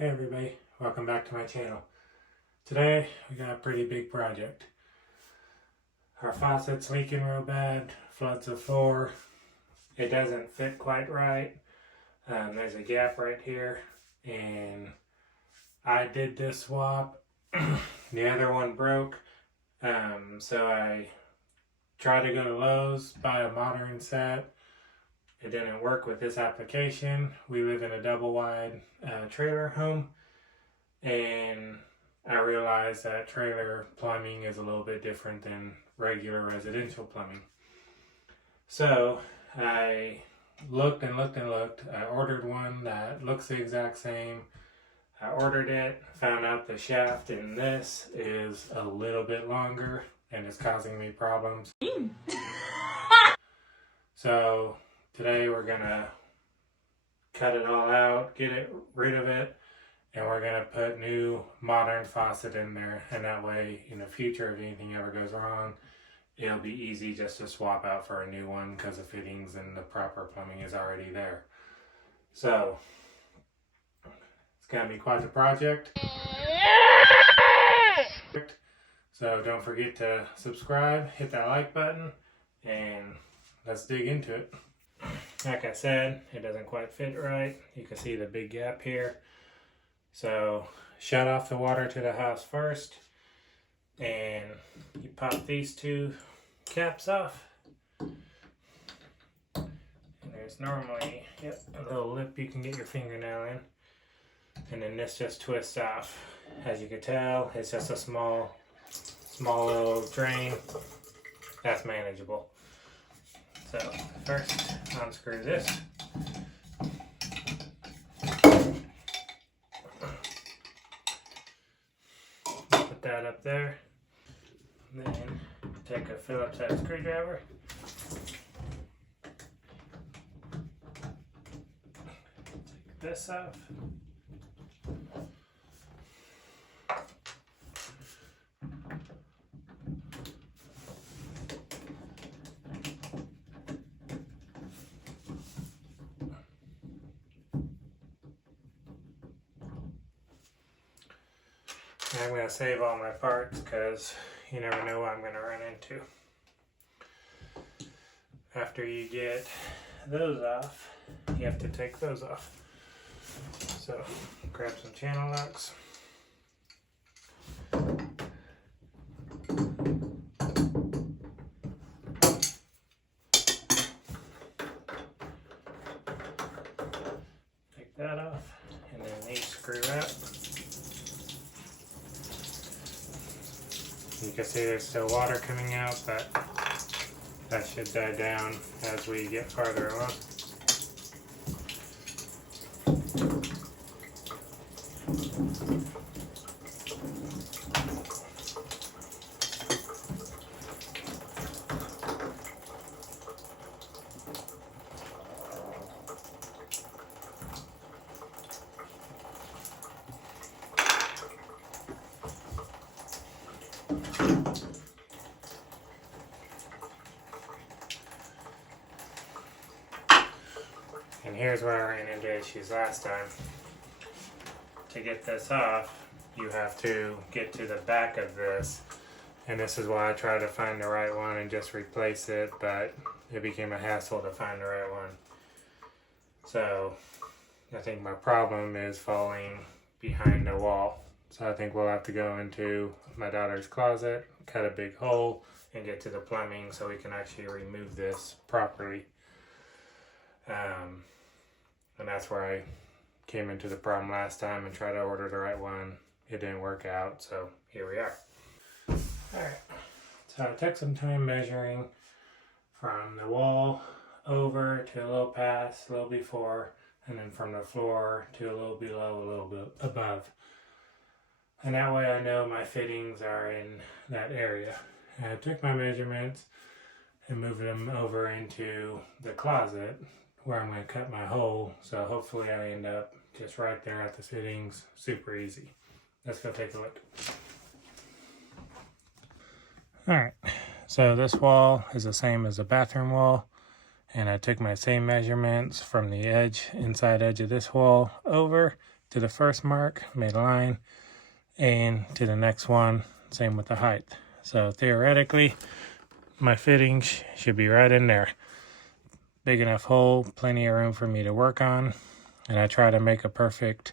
Hey everybody, welcome back to my channel. Today we got a pretty big project. Our faucet's leaking real bad, floods the floor. It doesn't fit quite right. There's a gap right here, and I did this swap. The other one broke, so I tried to go to Lowe's, buy a modern set. It didn't work with this application. We live in a double wide trailer home, and I realized that trailer plumbing is a little bit different than regular residential plumbing. So I looked and looked and looked. I ordered one that looks the exact same. I ordered it, found out the shaft in this is a little bit longer and it's causing me problems. So today we're gonna cut it all out, get rid of it, and we're gonna put new modern faucet in there, and that way in the future if anything ever goes wrong, it'll be easy just to swap out for a new one because the fittings and the proper plumbing is already there. So it's gonna be quite the project. So don't forget to subscribe, hit that like button, and let's dig into it. Like I said, it doesn't quite fit right. You can see the big gap here. So shut off the water to the house first, and you pop these two caps off. And there's normally a little lip you can get your fingernail in, and then this just twists off. As you can tell, it's just a small little drain. That's manageable. So first unscrew this. Put that up there. Then take a Phillips head screwdriver. Take this off. I'm going to save all my parts because you never know what I'm going to run into. After you get those off, you have to take those off. So grab some channel locks. Take that off, and then these screw out. You can see there's still water coming out, but that should die down as we get farther along. And here's where I ran into issues last time. To get this off, you have to get to the back of this. And this is why I try to find the right one and just replace it, but it became a hassle to find the right one. So I think my problem is falling behind the wall. So I think we'll have to go into my daughter's closet, cut a big hole, and get to the plumbing so we can actually remove this properly. And that's where I came into the problem last time and tried to order the right one. It didn't work out, so here we are. Alright, so I took some time measuring from the wall over to a little past, a little before, and then from the floor to a little below, a little bit above. And that way I know my fittings are in that area. And I took my measurements and moved them over into the closet where I'm going to cut my hole, so hopefully I end up just right there at the fittings. Super easy. Let's go take a look. Alright, so this wall is the same as the bathroom wall, and I took my same measurements from the edge, inside edge of this wall over to the first mark, made a line, and to the next one, same with the height. So theoretically, my fittings should be right in there. Big enough hole, plenty of room for me to work on. And I try to make a perfect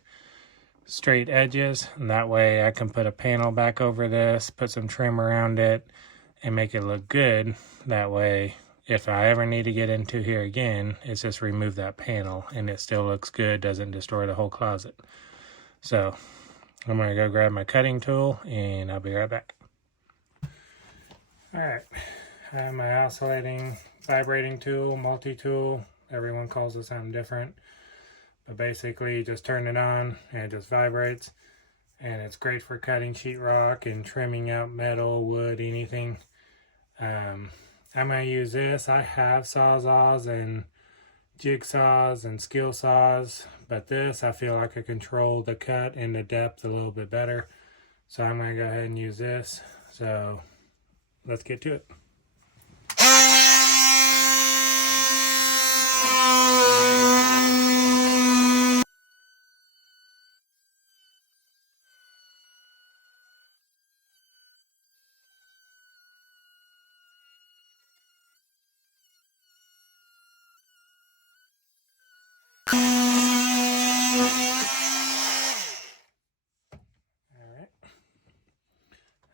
straight edges, and that way I can put a panel back over this, put some trim around it, and make it look good. That way, if I ever need to get into here again, it's just remove that panel and it still looks good, doesn't destroy the whole closet. So I'm gonna go grab my cutting tool and I'll be right back. Alright, I have my oscillating vibrating tool, multi-tool. Everyone calls it something different. But basically, you just turn it on and it just vibrates. And it's great for cutting sheetrock and trimming out metal, wood, anything. I'm going to use this. I have sawzalls and jigsaws and skill saws. But this, I feel like I control the cut and the depth a little bit better. So I'm going to go ahead and use this. So let's get to it.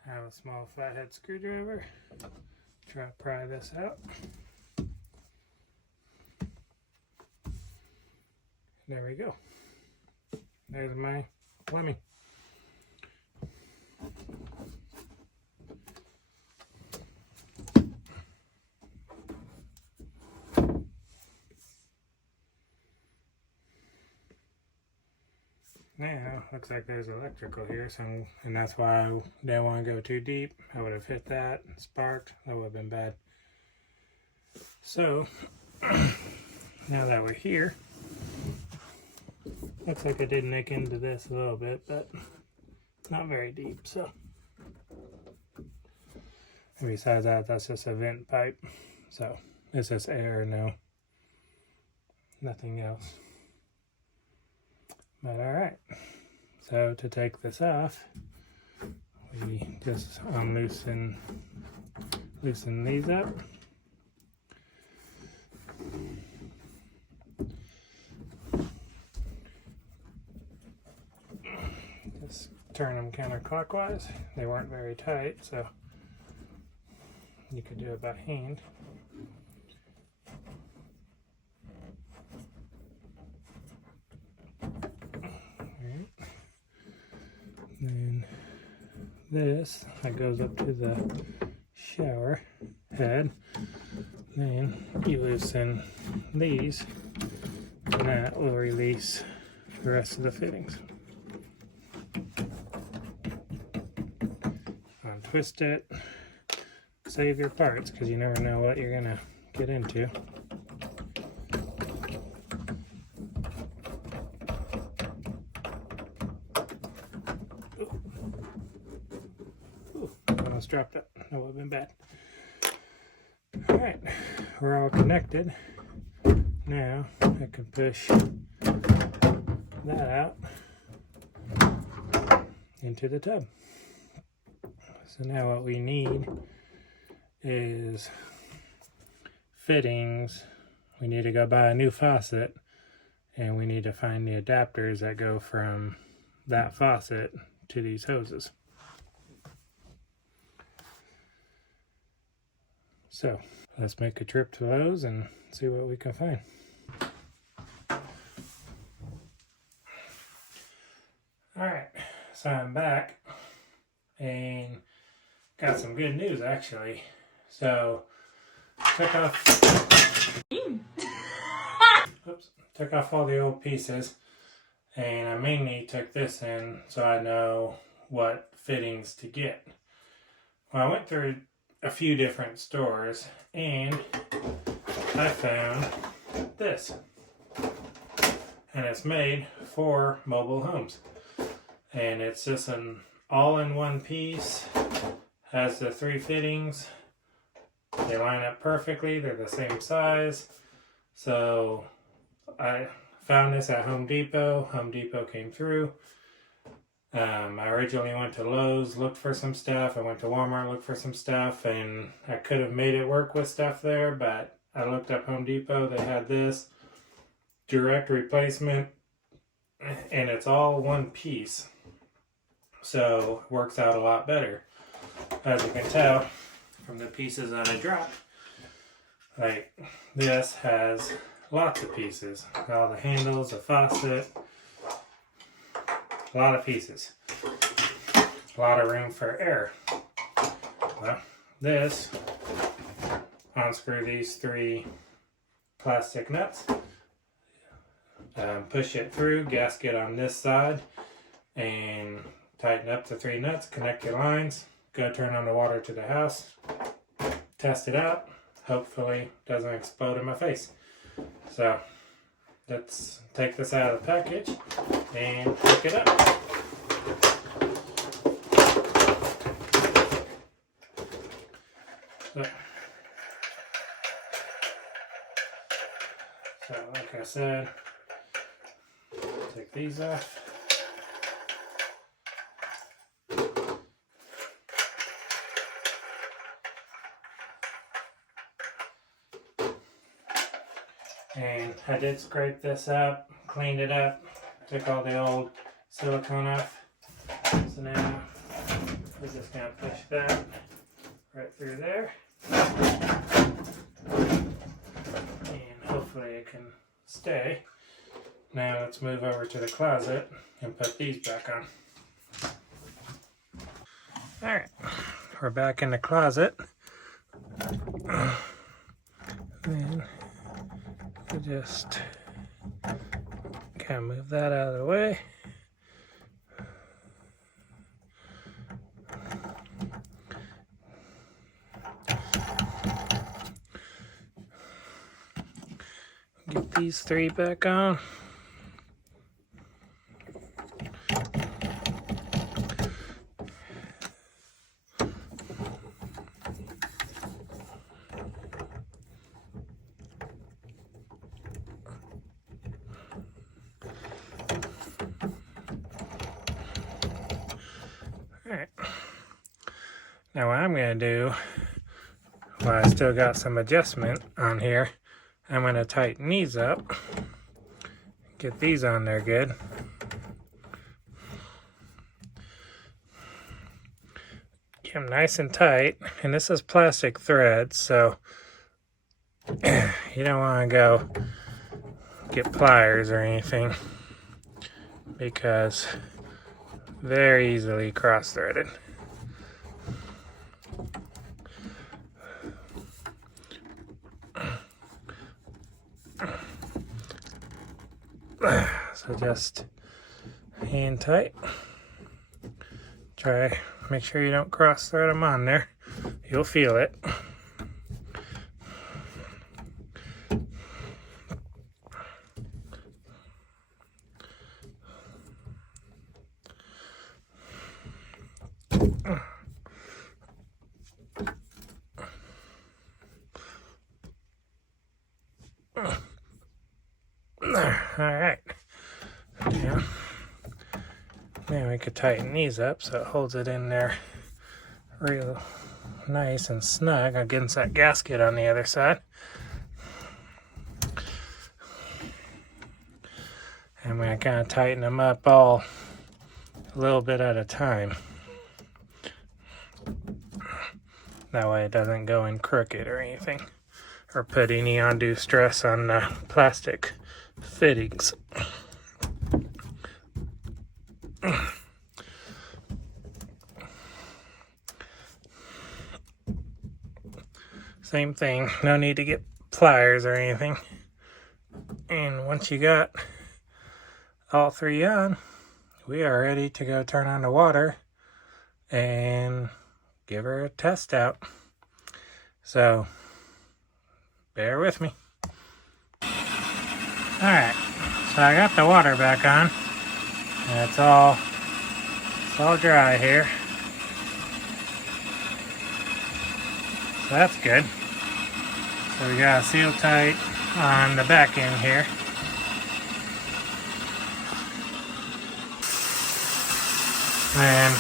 I have a small flathead screwdriver. Try to pry this out. There we go. There's my Fleming. Now, looks like there's electrical here, so and that's why I didn't want to go too deep. I would have hit that, sparked, that would have been bad. So, now that we're here, looks like I did nick into this a little bit, but not very deep, so. And besides that, that's just a vent pipe, so it's just air, nothing else. But alright, so to take this off, we just loosen these up. Just turn them counterclockwise. They weren't very tight, so you could do it by hand. Then this, that goes up to the shower head. Then you loosen these, and that will release the rest of the fittings. Untwist it, save your parts, because you never know what you're gonna get into. Almost dropped it. That would have been bad. Alright, we're all connected. Now I can push that out into the tub. So now what we need is fittings. We need to go buy a new faucet, and we need to find the adapters that go from that faucet to these hoses. So let's make a trip to Lowe's and see what we can find. Alright, so I'm back and got some good news actually. So took off all the old pieces, and I mainly took this in so I know what fittings to get. Well, I went through a few different stores and I found this, and it's made for mobile homes, and it's just an all-in-one piece. Has the 3 fittings. They line up perfectly. They're the same size, so I found this at Home Depot. Home Depot came through. I originally went to Lowe's, looked for some stuff. I went to Walmart, looked for some stuff, and I could have made it work with stuff there, but I looked up Home Depot. They had this direct replacement, and it's all one piece, so it works out a lot better. As you can tell from the pieces that I dropped, like this has lots of pieces. All the handles, the faucet, a lot of pieces. A lot of room for air. Well, this, unscrew these 3 plastic nuts, push it through, gasket on this side, and tighten up the 3 nuts, connect your lines, go turn on the water to the house, test it out, hopefully doesn't explode in my face. So let's take this out of the package and hook it up. So like I said, take these off. And I did scrape this up, cleaned it up, took all the old silicone off. So now we're just going to push that right through there. And hopefully it can stay. Now let's move over to the closet and put these back on. Alright, we're back in the closet. And we just kind of move that out of the way. Get these 3 back on. Alright. Now what I'm going to do, while I still got some adjustment on here, I'm going to tighten these up, get these on there good. Get them nice and tight, and this is plastic thread, so you don't want to go get pliers or anything, because very easily cross-threaded. So just hand tight. Try, make sure you don't cross thread them on there. You'll feel it. Alright. Yeah. Now we could tighten these up so it holds it in there real nice and snug against that gasket on the other side. And we kind of tighten them up all a little bit at a time. That way it doesn't go in crooked or anything, or put any undue stress on the plastic fittings. Same thing, no need to get pliers or anything. And once you got all 3 on, we are ready to go turn on the water and give her a test out. So bear with me. Alright, so I got the water back on, and it's all dry here. So that's good. So we got a seal tight on the back end here. Then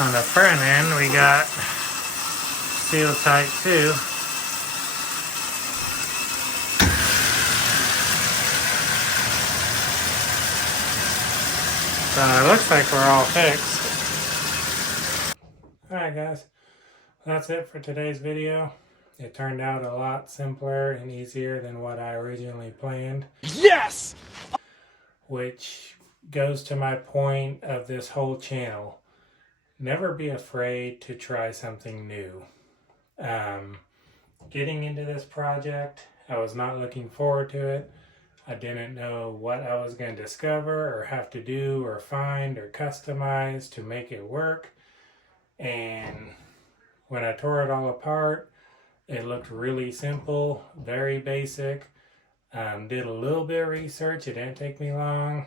on the front end we got seal tight too. So it looks like we're all fixed. Alright guys, that's it for today's video. It turned out a lot simpler and easier than what I originally planned. Yes! Which goes to my point of this whole channel. Never be afraid to try something new. Getting into this project, I was not looking forward to it. I didn't know what I was going to discover or have to do or find or customize to make it work. And when I tore it all apart, it looked really simple, very basic. Did a little bit of research. It didn't take me long.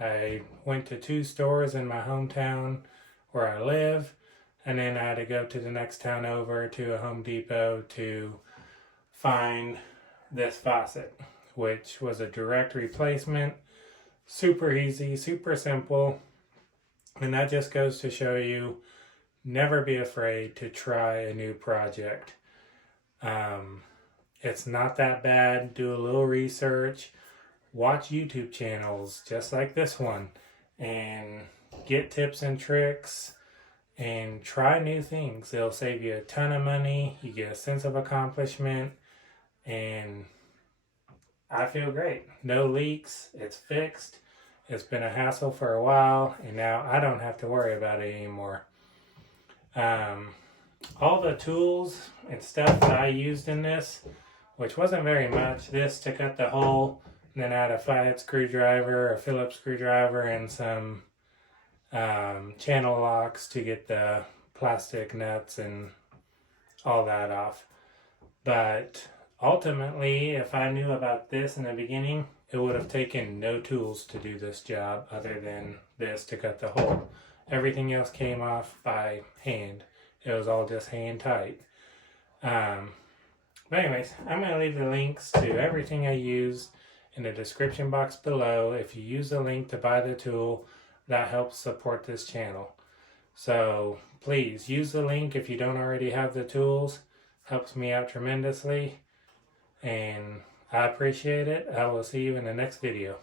I went to 2 stores in my hometown where I live, and then I had to go to the next town over to a Home Depot to find this faucet, which was a direct replacement. Super easy, super simple. And that just goes to show you, never be afraid to try a new project. It's not that bad. Do a little research. Watch YouTube channels just like this one. And get tips and tricks. And try new things. It'll save you a ton of money. You get a sense of accomplishment. And I feel great. No leaks. It's fixed. It's been a hassle for a while. And now I don't have to worry about it anymore. All the tools and stuff that I used in this, which wasn't very much, this to cut the hole, and then I had a Flathead screwdriver, a Phillips screwdriver, and some channel locks to get the plastic nuts and all that off. But ultimately, if I knew about this in the beginning, it would have taken no tools to do this job other than this to cut the hole. Everything else came off by hand. It was all just hand tight. But anyways, I'm going to leave the links to everything I used in the description box below. If you use the link to buy the tool, that helps support this channel. So please use the link if you don't already have the tools. Helps me out tremendously. And I appreciate it. I will see you in the next video.